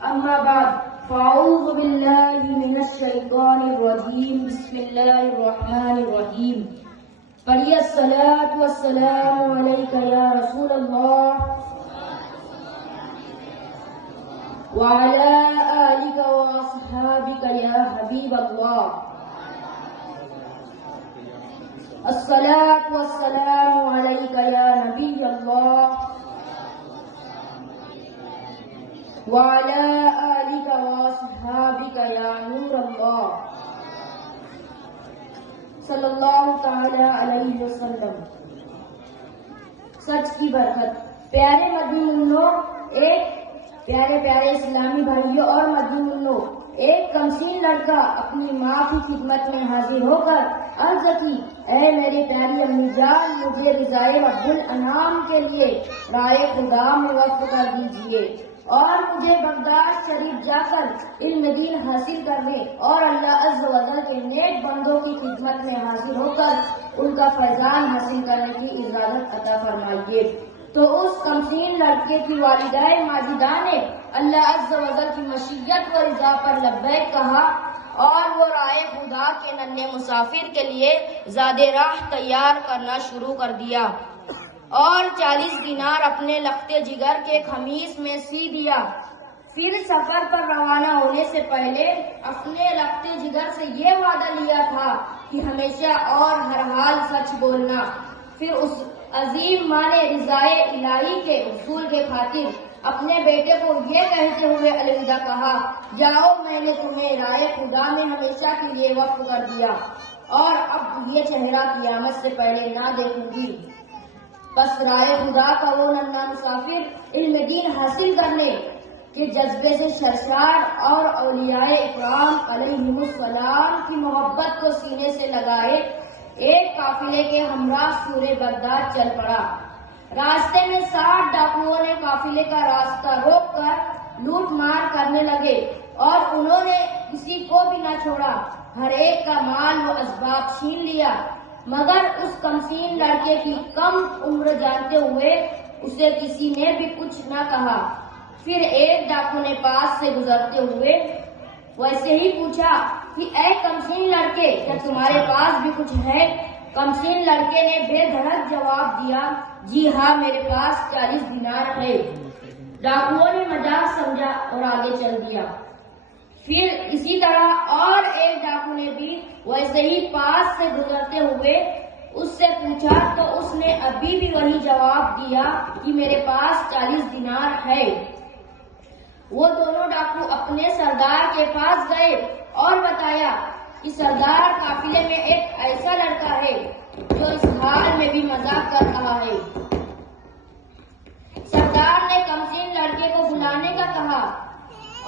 أما بعد فأعوذ بالله من الشيطان الرجيم بسم الله الرحمن الرحيم پڑھیے الصلاة والسلام علیک یا رسول اللہ وعلى آلك وأصحابك يا حبيب الله الصلاة والسلام عليك يا نبي الله وعلى آلك وأصحابك يا نور الله صلی اللہ تعالی علیہ وسلم۔ سچ کی برکت۔ پیارے مدنی منوں، پیارے اسلامی بھائیوں اور مدنی منوں، ایک کمسین لڑکا اپنی ماں کی خدمت میں حاضر ہو کر عرض کی، اے میری پیاری امی جان، مجھے رضائے رب الانام کے لیے رائے خدا میں وقف کر دیجیے اور مجھے بغداد شریف جا کر علم دین حاصل کرنے اور اللہ عز و جل کے نیک بندوں کی خدمت میں حاضر ہو کر ان کا فیضان حاصل کرنے کی اجازت عطا فرمائیے۔ تو اس کمسین لڑکے کی والدہ ماجدہ نے اللہ عز و جل کی مشیت و رضا پر لبیک کہا اور وہ رائے خدا کے ننھے مسافر کے لیے زاد راہ تیار کرنا شروع کر دیا اور 40 دینار اپنے لخت جگر کے خمیس میں سی دیا۔ پھر سفر پر روانہ ہونے سے پہلے اپنے لخت جگر سے یہ وعدہ لیا تھا کہ ہمیشہ اور ہر حال سچ بولنا۔ پھر اس عظیم ماں نے رضائے الہی کے حصول کے خاطر اپنے بیٹے کو یہ کہتے ہوئے الوداع کہا، جاؤ میں نے تمہیں رائے خدا میں ہمیشہ کے لیے وقف کر دیا اور اب یہ چہرہ قیامت سے پہلے نہ دیکھوں گی۔ بس رائے خدا کا وہ ننھا مسافر علم دین حاصل کرنے کے جذبے سے سرشار اور اولیاء اکرام علیہم السلام کی محبت کو سینے سے لگائے ایک قافلے کے ہمراہ سور بغداد چل پڑا۔ راستے میں 60 ڈاکوؤں نے قافلے کا راستہ روک کر لوٹ مار کرنے لگے اور انہوں نے کسی کو بھی نہ چھوڑا، ہر ایک کا مال و اسباب چھین لیا، مگر اس کمسین لڑکے کی کم عمر جانتے ہوئے اسے کسی نے بھی کچھ نہ کہا۔ پھر ایک ڈاکو نے پاس سے گزرتے ہوئے ویسے ہی پوچھا کہ اے کمسین لڑکے، کیا تمہارے پاس بھی کچھ ہے؟ کمسین لڑکے نے بے دھڑک جواب دیا، جی ہاں میرے پاس 40 دینار ہے۔ ڈاکوؤں نے مذاق سمجھا اور آگے چل دیا۔ پھر اسی طرح اور ایک ڈاکو نے بھی ویسے ہی پاس سے گزرتے ہوئے اس سے پوچھا تو اس نے ابھی بھی وہی جواب دیا کہ میرے پاس 40 دینار ہے۔ وہ دونوں ڈاکو اپنے سردار کے پاس گئے اور بتایا کہ سردار، قافلے میں ایک ایسا لڑکا ہے جو اس حال میں بھی مذاق کر رہا ہے۔ سردار نے کمسین لڑکے کو بلانے کا کہا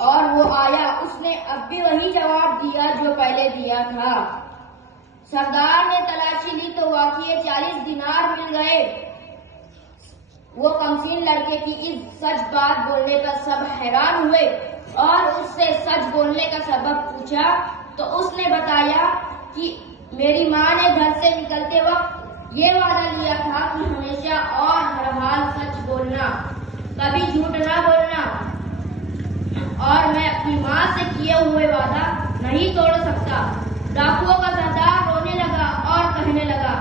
اور وہ آیا۔ اس نے اب بھی وہی جواب دیا جو پہلے دیا تھا۔ سردار نے تلاشی لی تو واقعی 40 دینار مل گئے۔ وہ کمسین لڑکے کی اس سچ بات بولنے پر سب حیران ہوئے اور اس سے سچ بولنے کا سبب پوچھا تو اس نے بتایا کہ میری ماں نے گھر سے نکلتے وقت یہ وعدہ لیا تھا کہ ہمیشہ اور ہر حال سچ بولنا، کبھی جھوٹ نہ بولنا، اور میں اپنی ماں سے کیے ہوئے وعدہ نہیں توڑ سکتا۔ ڈاکوؤں کا سردار رونے لگا اور کہنے لگا،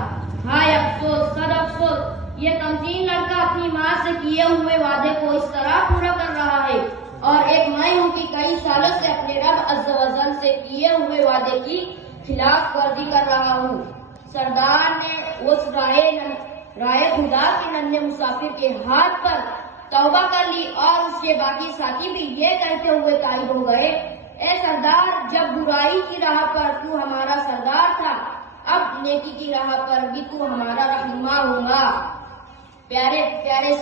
ہائے افسوس، صد افسوس، یہ کمسین لڑکا اپنی ماں سے کیے ہوئے وعدے کو اس طرح پورا کر رہا ہے اور ایک میں ہوں کہ کئی سالوں سے اپنے رب عز و جل سے کیے ہوئے وعدے کی خلاف ورزی کر رہا ہوں۔ سردار نے اس رائے خدا کے ننھے مسافر کے ہاتھ پر توبہ کر لی اور اس کے باقی ساتھی بھی یہ کہتے ہوئے قائل ہو گئے، اے سردار، جب برائی کی راہ پر تو ہمارا سردار تھا، اب نیکی کی راہ پر بھی تو ہمارا رہنما ہوگا۔ پیارے